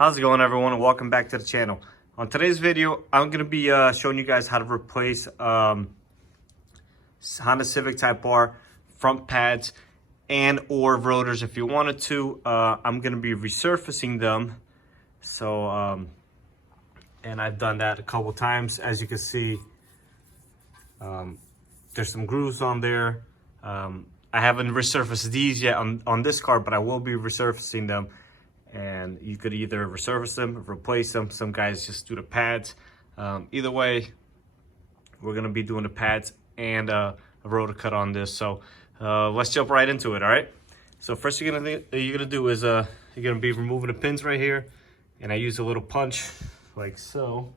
How's it going, everyone, and welcome back to the channel. On today's video, I'm going to be showing you guys how to replace Honda Civic Type R front pads and or rotors if you wanted to. I'm going to be resurfacing them. So, and I've done that a couple times. As you can see, there's some grooves on there. I haven't resurfaced these yet on this car, but I will be resurfacing them. And you could either resurface them or replace them. Some guys just do the pads. Either way, we're gonna be doing the pads and a rotor cut on this. So let's jump right into it, all right? So first you're gonna do is you're gonna be removing the pins right here. And I use a little punch like so.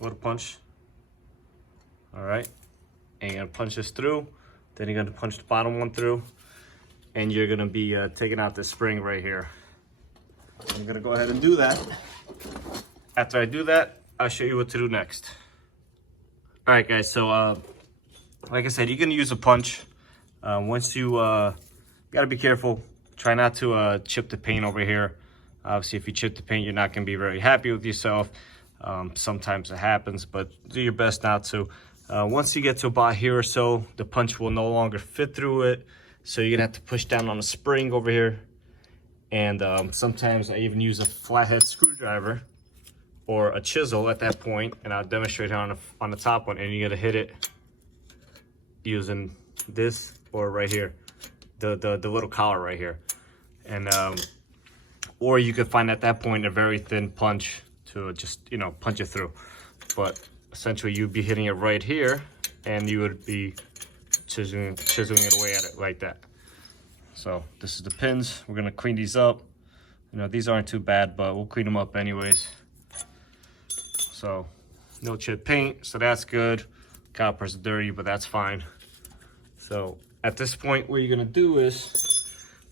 Little punch, all right? And you're gonna punch this through, then you're gonna punch the bottom one through, and you're gonna be taking out this spring right here. I'm gonna go ahead and do that. After I do that, I'll show you what to do next. All right, guys, so like I said, you're gonna use a punch. Once you gotta be careful, try not to chip the paint over here. Obviously, if you chip the paint, you're not gonna be very happy with yourself. Sometimes it happens, but do your best not to. Once you get to about here or so, the punch will no longer fit through it. So you're gonna have to push down on the spring over here. And sometimes I even use a flathead screwdriver or a chisel at that point, and I'll demonstrate on the top one, and you're gonna hit it using this or right here, the little collar right here. And or you could find at that point a very thin punch to just, you know, punch it through. But essentially you'd be hitting it right here, and you would be chiseling it away at it like that. So this is the pins. We're gonna clean these up. You know, these aren't too bad, but we'll clean them up anyways. So no chip paint, so that's good. Calipers are dirty, but that's fine. So at this point, what you're gonna do is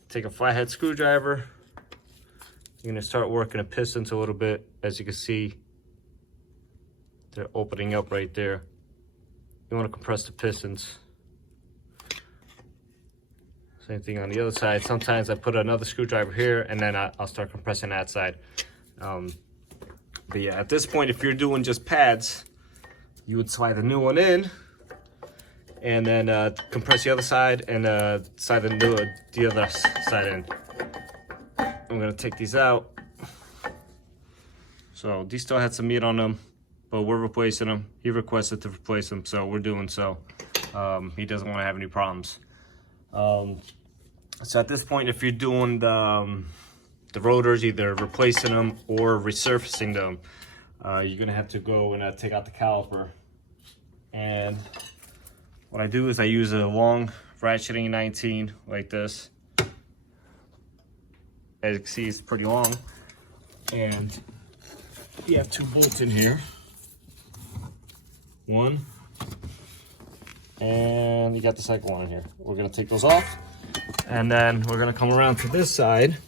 take a flathead screwdriver. You're gonna start working the pistons a little bit. As you can see, they're opening up right there. You want to compress the pistons. Same thing on the other side. Sometimes I put another screwdriver here, and then I'll start compressing that side. But yeah, at this point, if you're doing just pads, you would slide the new one in, and then compress the other side, and slide the other side in. I'm gonna take these out. So these still had some meat on them, but we're replacing them. He requested to replace them, so we're doing so. He doesn't want to have any problems. So at this point, if you're doing the rotors, either replacing them or resurfacing them, you're gonna have to go and take out the caliper. And what I do is I use a long ratcheting 19 like this. As you can see, it's pretty long. And you have two bolts in here. One, and you got the second one in here. We're gonna take those off, and then we're gonna come around to this side.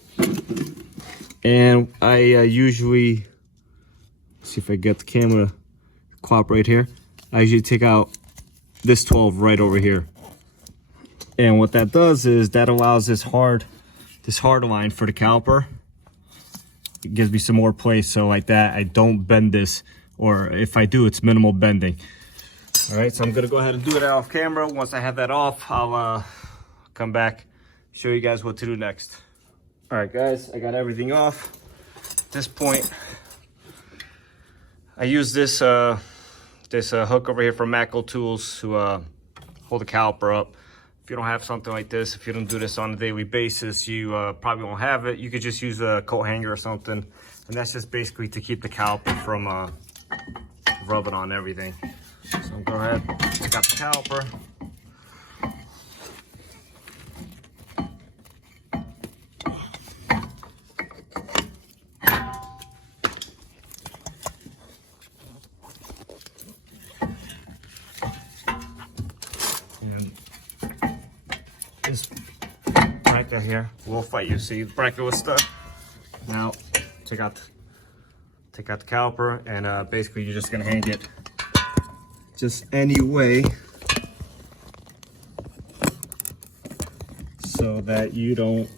And I usually, see if I get the camera to cooperate here. I usually take out this 12 right over here. And what that does is that allows this hard line for the caliper. It gives me some more place, so like that I don't bend this, or if I do, it's minimal bending. All right, so I'm gonna go ahead and do it off camera. Once I have that off, I'll come back, show you guys what to do next. All right, guys, I got everything off. At this point, I use this hook over here from Macco Tools to hold the caliper up. If you don't have something like this, if you don't do this on a daily basis, you probably won't have it. You could just use a coat hanger or something. And that's just basically to keep the caliper from rubbing on everything. So go ahead, take out the caliper. And this bracket here will fight you. See, the bracket was stuck. Now take out the caliper, and basically you're just gonna hang it just any way so that you don't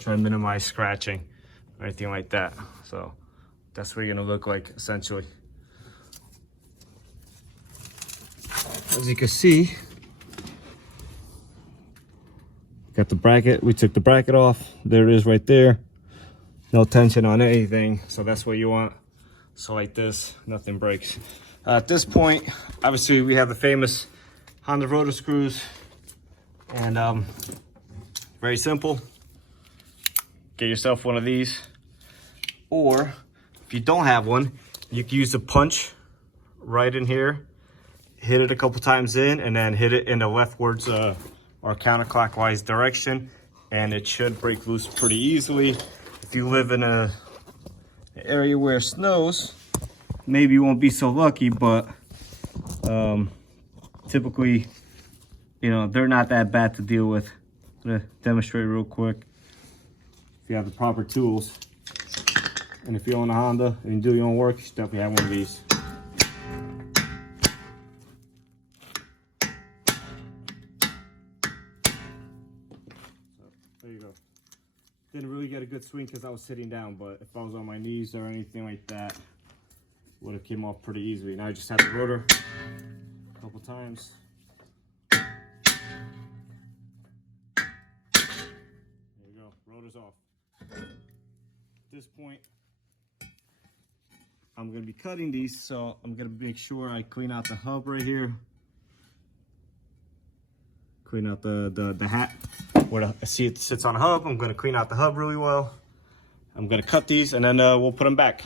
try to minimize scratching or anything like that. So that's what you're gonna look like essentially. As you can see, got the bracket. We took the bracket off. There it is right there. No tension on anything, so that's what you want. So like this, nothing breaks. At this point, obviously we have the famous Honda rotor screws, and very simple. Get yourself one of these, or if you don't have one, you can use a punch right in here, hit it a couple times in, and then hit it in the leftwards or counterclockwise direction, and it should break loose pretty easily. If you live in an area where it snows, maybe you won't be so lucky, but typically, you know, they're not that bad to deal with. I'm gonna demonstrate real quick. If you have the proper tools, and if you own a Honda and you do your own work, you should definitely have one of these. There you go. Didn't really get a good swing because I was sitting down, but if I was on my knees or anything like that, would have came off pretty easily. Now I just have the rotor a couple times. There you go, rotor's off. At this point, I'm gonna be cutting these, so I'm gonna make sure I clean out the hub right here. Clean out the hat where I see it sits on the hub. I'm gonna clean out the hub really well. I'm gonna cut these and then we'll put them back.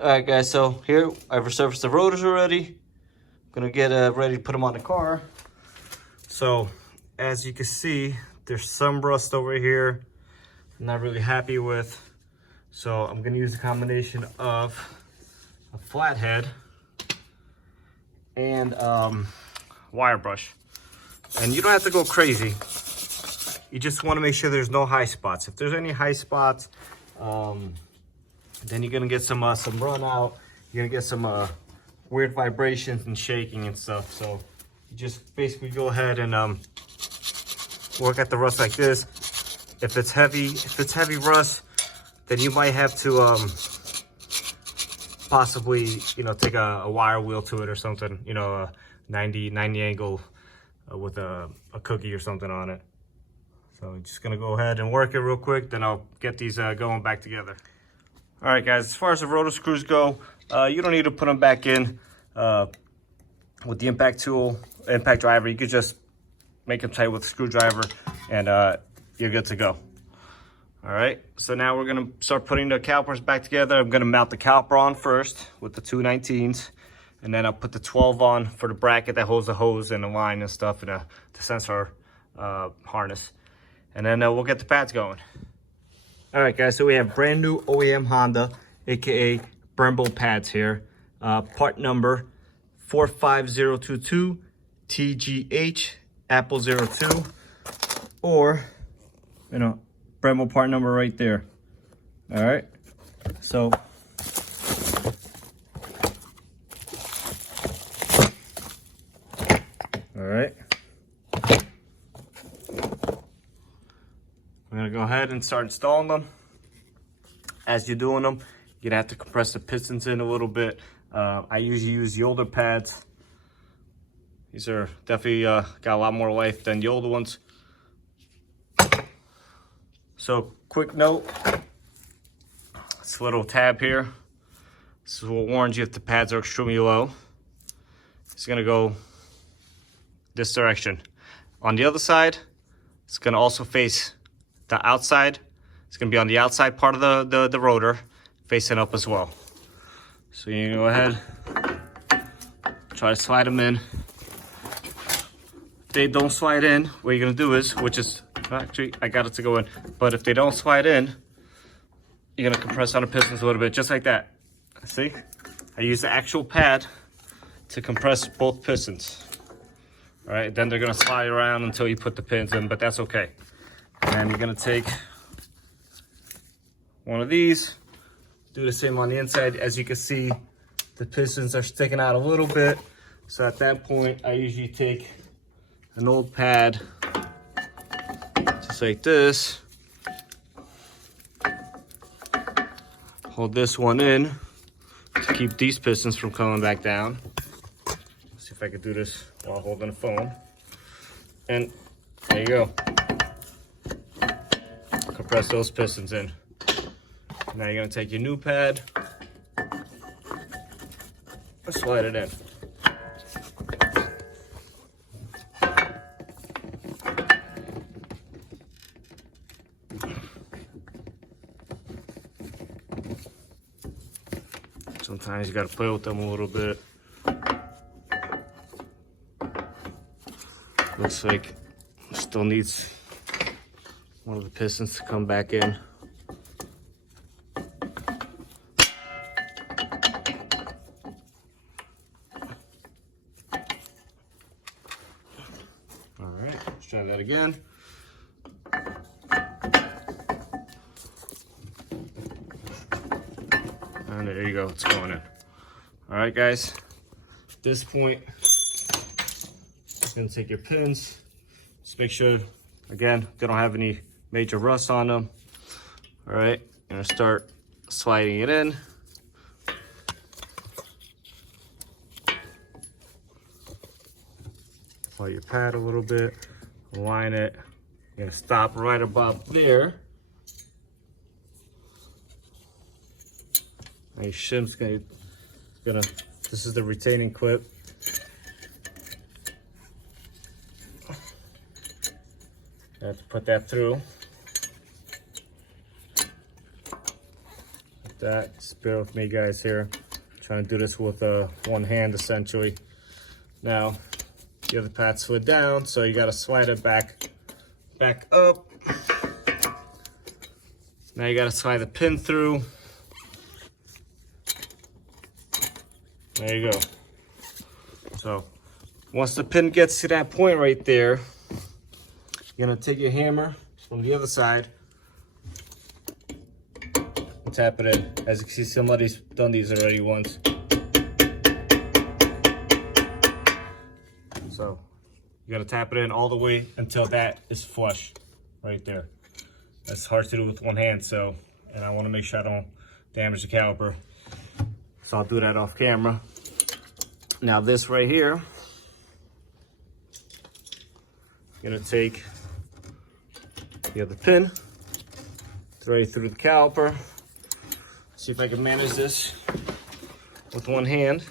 All right, guys. So here I've resurfaced the rotors already. I'm gonna get ready to put them on the car. So as you can see, there's some rust over here. I'm not really happy with. So I'm gonna use a combination of a flathead and wire brush. And you don't have to go crazy. You just want to make sure there's no high spots. If there's any high spots, then you're gonna get some run out. You're gonna get some weird vibrations and shaking and stuff. So you just basically go ahead and work at the rust like this. If it's heavy rust, then you might have to possibly, you know, take a wire wheel to it or something, you know, a 90 angle with a cookie or something on it. So I'm just gonna go ahead and work it real quick, then I'll get these going back together. All right, guys, as far as the rotor screws go, you don't need to put them back in with the impact driver. You could just make them tight with a screwdriver and you're good to go. All right, so now we're gonna start putting the calipers back together. I'm gonna mount the caliper on first with the 219s, and then I'll put the 12 on for the bracket that holds the hose and the line and stuff, and the sensor harness. And then we'll get the pads going. All right, guys, so we have brand new OEM Honda, AKA Brembo pads here. Part number 45022 TGH Apple 02, or, you know, Brembo part number right there. All right, so all right, we're gonna go ahead and start installing them. As you're doing them, you're gonna have to compress the pistons in a little bit. I usually use the older pads. These are definitely got a lot more life than the older ones. So, quick note, this little tab here, this will warn you if the pads are extremely low. It's gonna go this direction. On the other side, it's gonna also face the outside. It's gonna be on the outside part of the rotor, facing up as well. So you can go ahead, try to slide them in. If they don't slide in, what you're gonna do is, which is, actually, I got it to go in. But if they don't slide in, you're gonna compress on the pistons a little bit, just like that. See? I use the actual pad to compress both pistons. All right, then they're gonna slide around until you put the pins in, but that's okay. And you're gonna take one of these, do the same on the inside. As you can see, the pistons are sticking out a little bit. So at that point, I usually take an old pad, just like this. Hold this one in to keep these pistons from coming back down. Let's see if I can do this while holding the phone. And there you go. Compress those pistons in. Now you're gonna take your new pad and slide it in. Sometimes you gotta play with them a little bit. Looks like still needs one of the pistons to come back in. All right, let's try that again. And there you go, it's going in. All right, guys, at this point, you're gonna take your pins, just make sure, again, they don't have any major rust on them. All right, you're gonna start sliding it in. Apply your pad a little bit, align it. You're gonna stop right about there. Now your shim's gonna, this is the retaining clip. I have to put that through. Like that. Just bear with me, guys, here. I'm trying to do this with one hand, essentially. Now, the other pad slid down, so you gotta slide it back up. Now you gotta slide the pin through. There you go. So, once the pin gets to that point right there, you're gonna take your hammer from the other side and tap it in. As you can see, somebody's done these already once. So you gotta tap it in all the way until that is flush right there. That's hard to do with one hand, so, and I wanna make sure I don't damage the caliper. So I'll do that off camera. Now this right here, I'm gonna take the other pin, throw it through the caliper. See if I can manage this with one hand.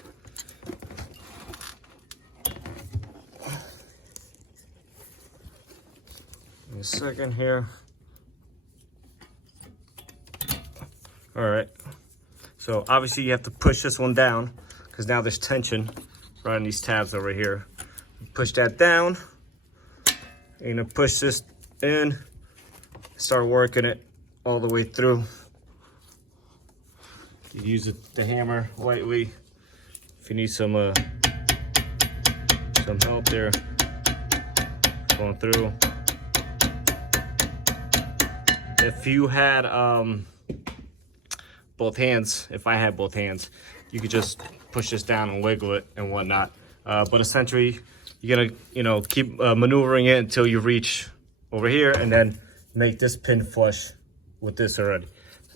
In a second here. All right. So obviously you have to push this one down because now there's tension right on these tabs over here. Push that down. You're gonna push this in. Start working it all the way through. You use the hammer lightly if you need some help there. Going through. If you had both hands, if I had both hands, you could just push this down and wiggle it and whatnot. But essentially, you're gonna, keep maneuvering it until you reach over here, and then make this pin flush with this already.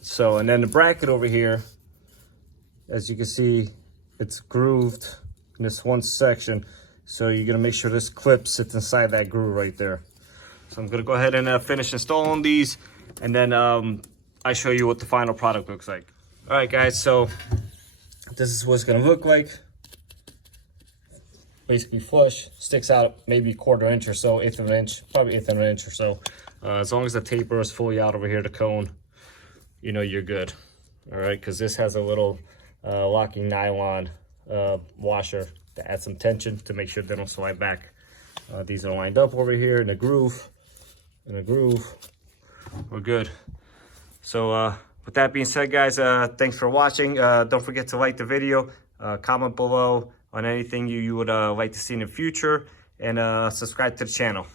So, and then the bracket over here, as you can see, it's grooved in this one section. So you're gonna make sure this clip sits inside that groove right there. So I'm gonna go ahead and finish installing these, and then I show you what the final product looks like. All right, guys, so this is what it's gonna look like. Basically flush, sticks out maybe 1/4 inch or so, 1/8 of an inch, probably 1/8 of an inch or so. As long as the taper is fully out over here, the cone, you're good. All right, because this has a little locking nylon washer to add some tension to make sure they don't slide back. These are lined up over here in the groove. We're good. So with that being said, guys, thanks for watching. Don't forget to like the video, comment below on anything you would like to see in the future, and subscribe to the channel.